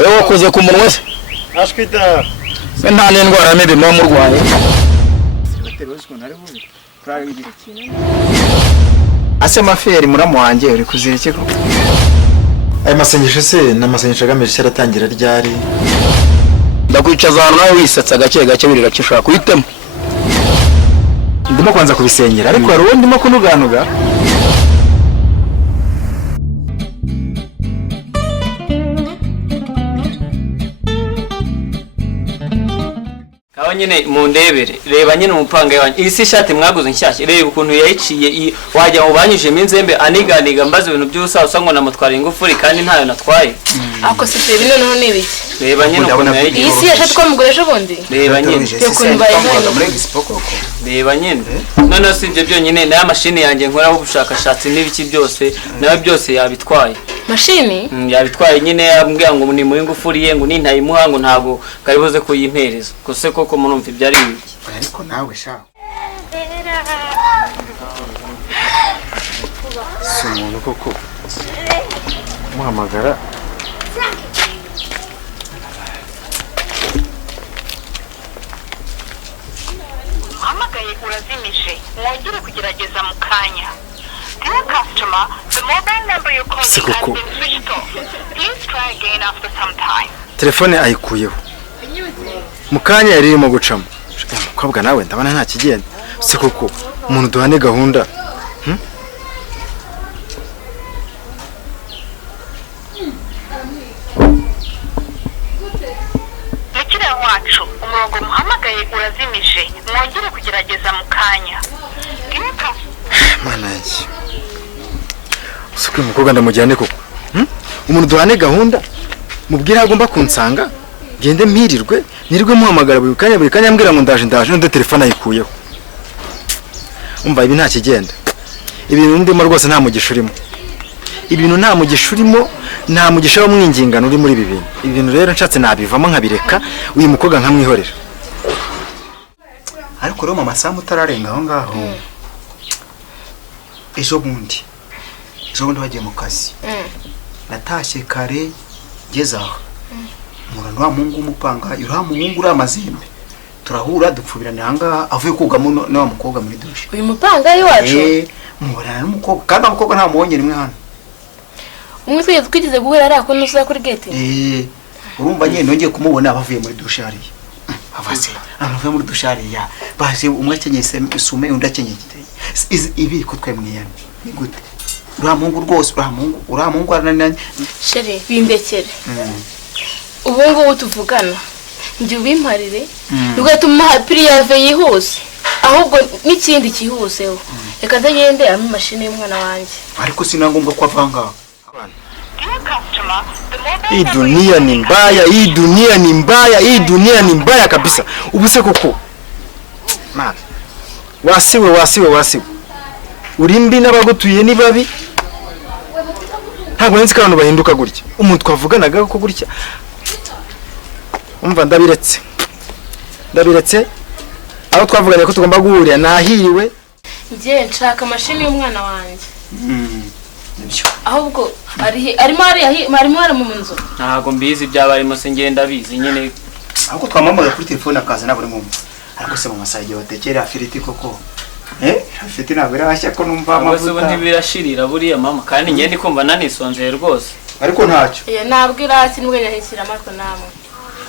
Wewe wakoze ku munwa se? Ashwita. Se nta n'indwara mibi mwa murwaye. Ase maferi muramu wanje uri kuzira iki ko? Aya masengesho se namasengesho agamije cyaratangira ryari? Ndakwicaza ahantu nawe wisatsa gake gake wirira cyo ushaka kuhitamo. Ndimo kwanza kubisengera ariko hari uwo ndimo kunuganuga. nyine mu ndebere reba nyine umupanga yanyu isi shati mwaguze nshyashya reba ukuntu yayiciye wajya mu banyuje minzembe aniganiga mbaze ibintu by'ubusa usanga namutwara ingufuri kandi ntayo natwaye ako se bino no nibiki reba nyine ukuntu yayiciye isi yashati ko muguresha bundi reba nyine ukuntu bayivanye muri gisipoko reba nyine none si ibyo byonyine na mashini yanjye nkoraho ubushakashatsi n'ibiki byose nawe byose yabitwaye mashini yabitwaye nyine yambwiye ngo ni muri ngufuri ye ngo nintayimuha ngo ntago karibuze kuyimpereza kose koko munumva ibyari ibiki ariko nawe sha Umuntu koko muhamagara hamagaye urazimije mwongere kugerageza mu kanya. Dear customer, the mobile number you called has been switched off. Please try again after some time. telefone ayikuyeho mukanya yari irimo gucamo mukobwa nawe ndabona nta kigenda se koko umuntu duhane gahunda Mukiriya wacu umurongo muhamagaye urazimije mwongere kugerageza mu kanya. manage usukwe mukobwa ndamujyane koko umuntu duhane gahunda mubwira agomba kunsanga gende mpirirwe nirwe muhamagara buri kanya ambwira ngo ndaje none telefone ayikuyeho umva ibi nta kigenda ibintu ndimo rwose nta mugisha urimo ibintu nta mugisha urimo nta mugisha w'umwingingano uri muri ibi bintu ibintu rero nshatse nabivamo nkabireka uyu mukobwa nkamwihorera ariko rero mama Sam utararenga aho ngaho ejo bundi bagiye mu kazi natashye kare ngeze aho umuntu wa mungu umupanga yura muhungu uri amazimbe turahura dupfubirana hanga avuye kugamo no mukobwa muri dushe uyu mupanga ari wacu mubarana n'umukobwa kandi umukobwa nta muhonye rimwe hano umwe twigize guhera ari ako nuza kuri gate urumva nyine nongeye kumubona abavuye muri dushe hariya avase abavuye muri dushe hariya baje umwe akenyeye isume undi akenyeye igitenge ibi ko twemwiyana ni gute uramungu rwose uramungu arananye sheri bimbekere ubu ngubu tuvugana njye ubimparire bigatuma piriyave yihuse ahubwo n'ikindi kihuseho reka ndagende ama mashini y'umwana wanjye ariko sinangombwa ko avanga hii dunia ni mbaya kabisa ubuse koko man wasiwe urimbi n'abagutuye ni babi ntabwo nzi ko abantu bahinduka gutya umuntu twavuganaga ko gutya umva ndabiretse aho twavuganye ko tugomba guhurira nahiriwe njye nshaka mashini y'umwana wanjye ahubwo arimo mu nzu ntago mbizi byabarimo se ngenda bizi nyine ahubwo twamamaga kuri telefone akaza naburi mwumva ariko se mu masaha igihe batekera afiriti koko afiriti ntabwo irashya ko numva amavuta ubu ntibirashirira buriya mama kandi ngende kumva nanisonzeye rwose ariko ntacyo ntabwo irasi nubwo nyahekira amatwi namwe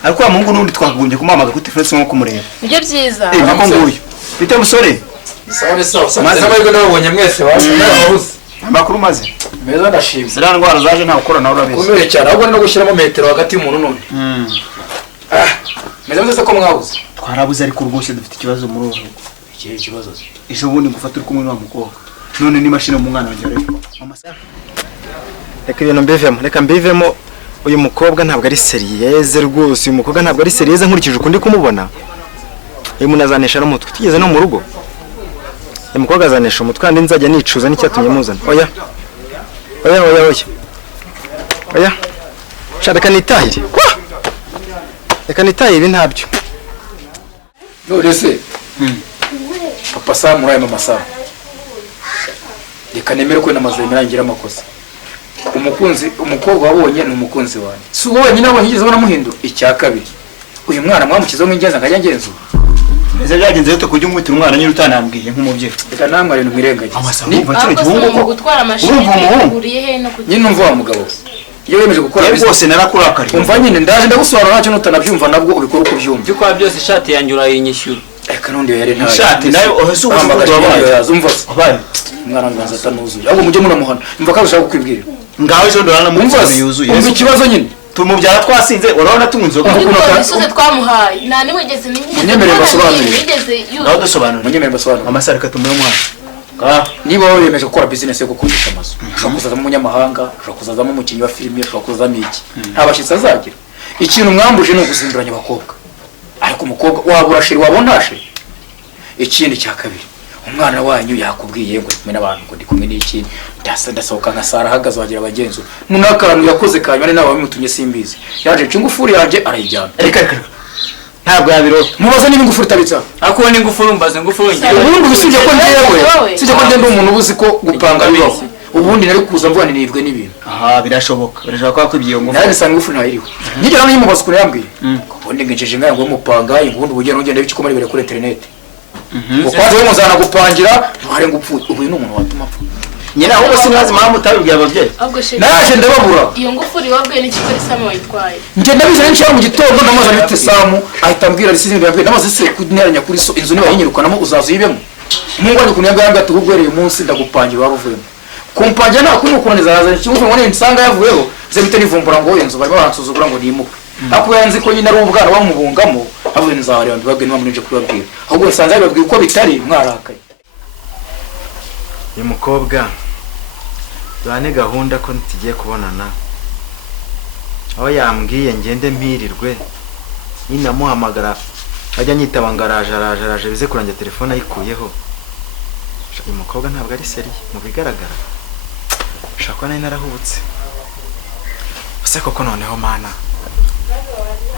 ariko wa mungu n'undi twagumbye kumamaga kuri telefone nko kumureba nibyo byiza nako nguyu bite musore sawa maze amahirwe nabonye mwese bahuze amakuru maze meza ndashimye ziriya ndwara zaje nta gukora nawe urabizi kumere cyane ahubwo no gushyiramo metero hagati y'umuntu n'undi meze ko mwabuze twarabuze ariko rwose dufite ikibazo muri ubu ikihe kibazo ejo bundi ngufata uri kumwe n'uwo mukobwa none ni mashini mu mwana wanjye ariko reka ibintu mbivemo uyu mukobwa ntabwo ari seriyeze rwose uyu mukobwa ntabwo ari seriyeze nkurikije ukundi kumubona uyu muntu azanesha n'umutwe tugeze no mu rugo uyu mukobwa azanesha umutwe kandi nzajya nicuza n'icyatumye muzana oya reka nitahire ibi ntabyo none se papa Sam uraye mama Sam reka nemere ko namaze mirangira amakosa umukobwa wabonye ni umukunzi wanjye si uwo wenyine wabonye yigeze banamuhindura icya kabiri uyu mwana mwamukizeho nk'ingenzi akajya agenzura ese byagenze rero kujya umwita umwana nyine utanambwiye nk'umubyeyi reka namwe ari mwirengage umva kino gihungu ko gutwara amashini bihuriye he no kugira nyine umva wa mugabo iyo wemeje gukora yewe rwose narakurakariye umva nyine ndaje ndagusobanura ntacyo nutanabyumva nabwo ubikora uko ubyumva byo kwa byose ishati yanjye urayinyishyura reka nundi yari ntayo ishati nayo ohese uhamagaje umva abana umwana wanjye atanuzuye ahubwo mujye munamuhana umva ko ashaka kukwibwirira ngaho ejo ndorana mu mvuzo yuzuye umva ikibazo nyine tumubyara twasinze urabona tunywa inzoga isuze twamuhaye nta nimwe igeze munyemerere basobanurire ngaho dusobanura munyemerere basobanurire amasaro katumuye umwana niba wowe wiyemeje gukora business yo gukundisha amazu ushobora kuzazamo umunyamahanga ushobora kuzazamo umukinnyi wa filime ushobora kuzazamo iki nta bashyitsi azagira ikintu mwambuje ni uguzinduranya abakobwa ariko umukobwa wabura sheri wabona nta sheri ikindi cya kabiri umwana wanyu yakubwiye ngo kumwe n'abantu ngo ndi kumwe n'iki ndasohoka nka Sara ahagaze wagira abagenzura n'akantu yakoze kanyuma ari nawe bimutumye simbizi yaje ingufuri yanjye arayijyana reka ntabwo yabirota mubaze niba ingufuri itabitsa ako ni ingufuri mbaze ingufuri ngiye ubundi usibye ko ndewe sibye ko ndende umuntu ubuzi ko gupanga bibaho ubundi nari kuza mvuga nibwe n'ibintu aha birashoboka ko ibyo ngo nari bisanga ingufuri ntayiriho nigera no yimubaza kure yambwiye ubundi ngejeje ngaya ngo mupanga ubundi bugenda ugenda bikiko muri bere kuri internet ngo kwaje we muzana gupangira ntware ngupfuye ubu ni umuntu watuma apfa nyina ahubwo singazi mpamvu utabibwiye ababyeyi naje ndababura iyo ngufuri wabwiye n'iki kuri Samu wayitwaye nje ndabize n'inshya mu gitondo ndamaze bite Samu ahita ambwira risize ndabwiye ndamaze se kunteranya kuri so inzu niba yinyirukanamo uzaza uyibemo mungwanye kunyaga yanga tugugwereye umunsi ndagupangira wabuvuyemo kumpangira nta kuri ukunaniza araza ikibuzo ngo nsanga yavuyeho ze bite nivumbura ngo inzu bari baransuzugura ngo nimuke ako yanzi ko nyine ari ubwana bamubungamo avuye nzahareba mbibabwe niba muri nje kubabwira ahubwo nsanze babwiye uko bitari mwarakaye uyu mukobwa dore gahunda ko tugiye kubonana aho yambwiye ngende mpirirwe nyine amuhamagara ajya nyitaba ngo araje bize kurangira telefone ayikuyeho uyu mukobwa ntabwo ari seriye mu bigaragara ushaka ko nari narahubutse ese koko noneho mana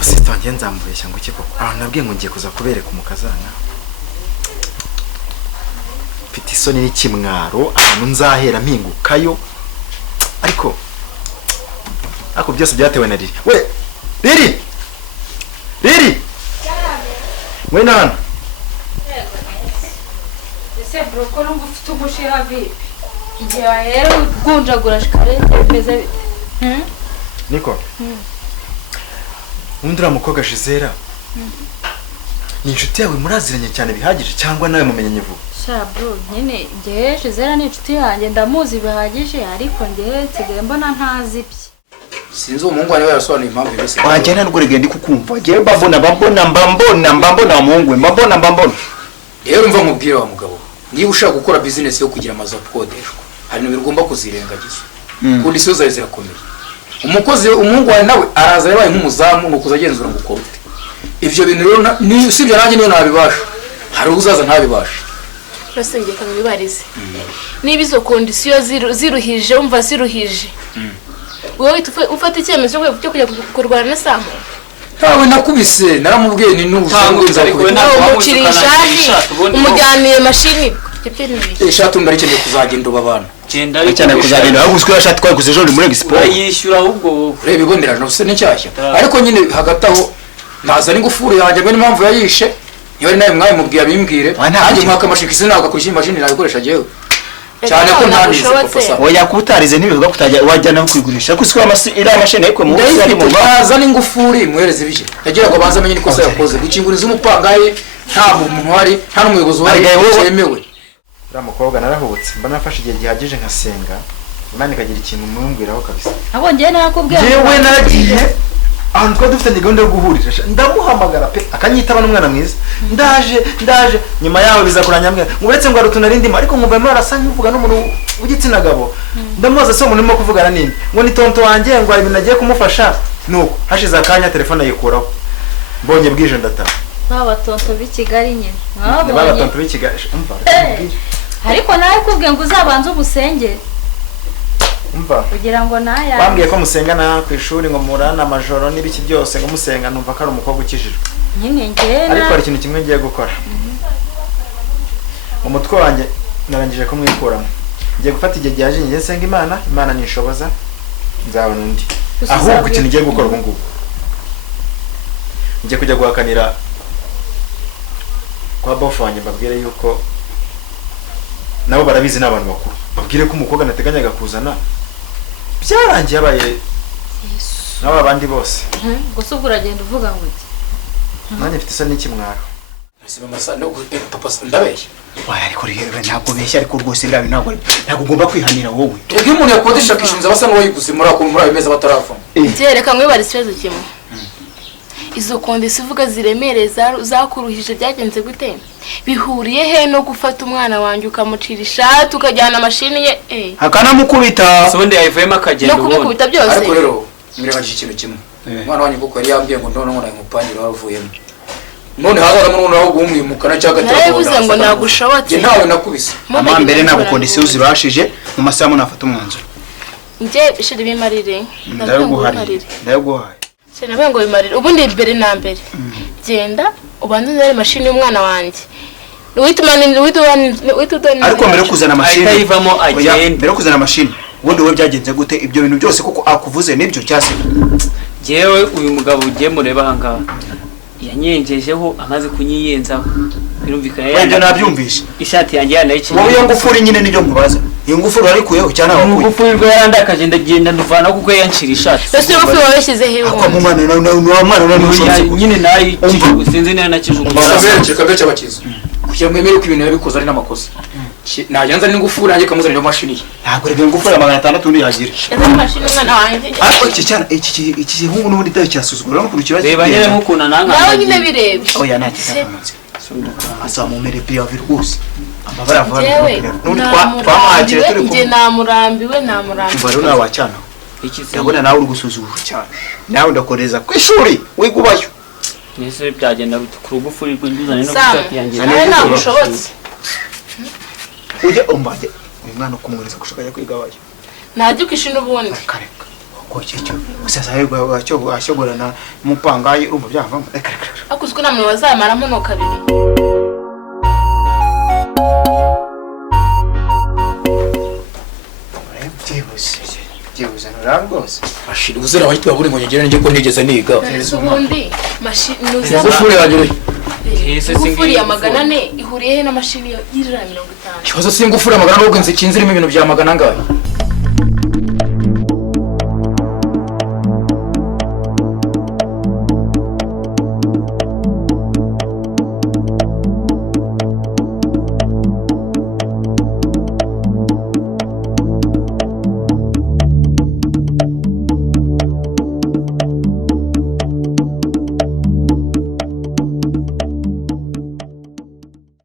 ese twangiye nzamubeshya ngo iki koko abantu nabwiye ngo ngiye kuza kubereka umukazana mfite isoni n'ikimwaro ahantu nzahera mpingukayo ariko byose byatewe na Riri we Riri we nana ese broko numva ufite ugushira vipi igihe rero gunjagura shikare bimeze bite niko undi uramukobwa Gisera ni inshuti yawe muraziranye cyane bihagije cyangwa nawe mumenyanye vuba sha bro nyine igihe Gisera ni inshuti yanjye ndamuzi bihagije ariko ngiye nsigaye mbona ntazi ibye sinzi umuhungu wari yarasobanuye impamvu yose wajyana n'urwego ndi kukumva ngiye mbambona umuhungu mbambona rero mva nkubwire wa mugabo niba ushaka gukora business yo kugira amazu akodeshwa hari ibintu ugomba kuzirengagiza kondisiyo zawe zirakomeye umuhungu wawe nawe araza yabaye nk'umuzamu ni ukuza agenzura ngo ukore ibyo bintu rero ni usibye nanjye niyo nabibasha hari uzaza ntabibasha urasengeye kamibarize niba izo kondisiyo ziruhije umva ziruhije wowe ufata icyemezo cyo kujya kurwana na Samu ntawe nakubise naramubwiye ni n'ubushangu umukiriye ishati umujyaniye mashini ishati undi arikeneye kuzagenda ubabana cyane kuzagenda ahubwo uswe yashati kwa kuze ejo muri Expo yishyura ahubwo ureba ibonderano se n'icyashya ariko nyine hagati aho naza n'ingufuri yanjye ngo n'impamvu yayishe niba ari nawe mwawe mubwiye abimbwire nanjye mwaka amashikisi ntabwo akoresha imashini nabikoresha jewe cyane ko ntanize papa sa oya kubutarize n'ibivuga kutajya wajyana no kwigurisha kuko iri amashini ariko mu ari mu baza n'ingufuri muhereze bije yagira ngo baza amenye nikosa yakoze gukinguriza umupangaye nta muntu wari nta n'umuyobozi wari yemewe uramukobwa narahubutse mba nafashe igihe gihagije nkasenga Imana ikagira ikintu mumbwiraho kabisa abo ngiye narakubwiye yewe naragiye ahantu twari dufite gahunda yo guhurira ndamuhamagara pe akanyitaba n'umwana mwiza ndaje nyuma yaho bizakuranya mbwa ngo uretse ngo arutuna rindimo ariko nkumva mo arasa nk'uvuga n'umuntu w'igitsina gabo ndamubaza se umuntu urimo kuvugana nini ngo ni tonto wanjye ngo ibintu nagiye kumufasha nuko hashize akanya telefone ayikuraho mbonye bwije ndataha baba tonto b'i Kigali nyine baba tonto b'i Kigali umva ariko nawe kubwiye ngo uzabanze umusenge umva kugira ngo naya bambwiye ko musengana ku ishuri ngo murana amajoro n'ibiki byose ngo musenga numva ko ari umukobwa ukijijwe nyine ngena ariko hari ikintu kimwe ngiye gukora mu mutwe wanjye narangije kumwikuramo ngiye gufata igihe gihagije ngiye senga Imana nishoboza nzabona undi ahubwo ikintu ngiye gukora ubu ngubu ngiye kujya guhakanira kwa bofu wanjye mbabwire yuko nabo barabizi n'abantu bakuru babwire ko umukobwa nateganyaga kuzana byarangiye abaye nabo abandi bose gusa ubwo uragenda uvuga ngo iki nanjye mfite isa n'ikimwaro papa ndabeshya waya ariko rero ntabwo beshya ariko rwose birabe ntabwo ugomba kwihanira wowe iyo umuntu yakodesha akishinza basa n'uwayiguze muri ayo mezi bataravamo reka mwibare ikibazo kimwe izo kondisi uvuga ziremereye zakuruhije byagenze gute bihuriye he no gufata umwana wanjye ukamucira ishati ukajyana mashini ye akanamukubita ubundi yayivuyemo akagenda no kumukubita byose ariko rero mwirengagije ikintu kimwe umwana wanjye kuko yari yambwiye ngo none nkora umupangiro wavuyemo none hazaramo n'umuntu aho guhumwimukana cyangwa narabivuze ngo nagushobotse ntawe nakubise amambere ntabwo kondisiyo zirashije mu masaha mo nafata umwanzuro njye shiri bimarire ndaguhaye sinavuga ngo bimarire ubundi mbere na mbere genda ubanze nari mashini y'umwana wanjye ariko mbere yo kuzana mashini ayivamo agenda mbere yo kuzana mashini ubundi wowe byagenze gute ibyo bintu byose kuko akuvuze nibyo cyase jewe uyu mugabo ugiye mureba ahangaha yanyengejeho amaze kunyiyenzaho birumvikana ibyo nabyumvishe ishati yanjye yanayikiye wowe iyo ngufuri nyine nibyo nkubaza iyo ngufuri arikuyeho cyane abakuye ngufuri rwo yarandakaje ndagenda nduvana kuko yanshira ishati bese ngufuri wabeshyize he akwa mu mwana na nyine nayi sinzi nari nakijugunya reka gace abakiza kugira ngo mwemere ko ibintu yabikoze ari n'amakosa nagenza n'ingufuri yanjye kamuzanira mashini ye ntabwo rebe ngufuri 600 undi yagira yazanye mashini umwana wanjye ariko iki cyane iki hungu n'ubundi tayo cyasuzugura no kurukira reba nyine nk'ukuntu nanka nawe nyine birebe oya nakitamanze asa mu mere pia virus amabara avana n'undi twamwakire turi kumwe namurambiwe baro na wacana ndabona nawe uri gusuzugura cyane nawe ndakoreza ku ishuri wigubayo nese byagenda ku rugufuri rw'induzane no gutaka yanjye nawe nagushobotse ujya umbaje uyu mwana ukumwereza gushaka kwigabayo najye kwishina ubundi kareka ko cyo usasa yego cyo ashogorana mupangaye urumva byavamo reka akuzwe namwe bazamaramo no kabiri Jebuze nurangose mashini uzera wahitwa buri ngo nyegere nje ko nigeze niga ubundi mashini ngufuri yanjye ngufuri ya 400 ihuriye he na mashini y'ijana 50 kibazo si ngufuri amagana n'ubwo nzi kinzirimo ibintu bya magana ngahe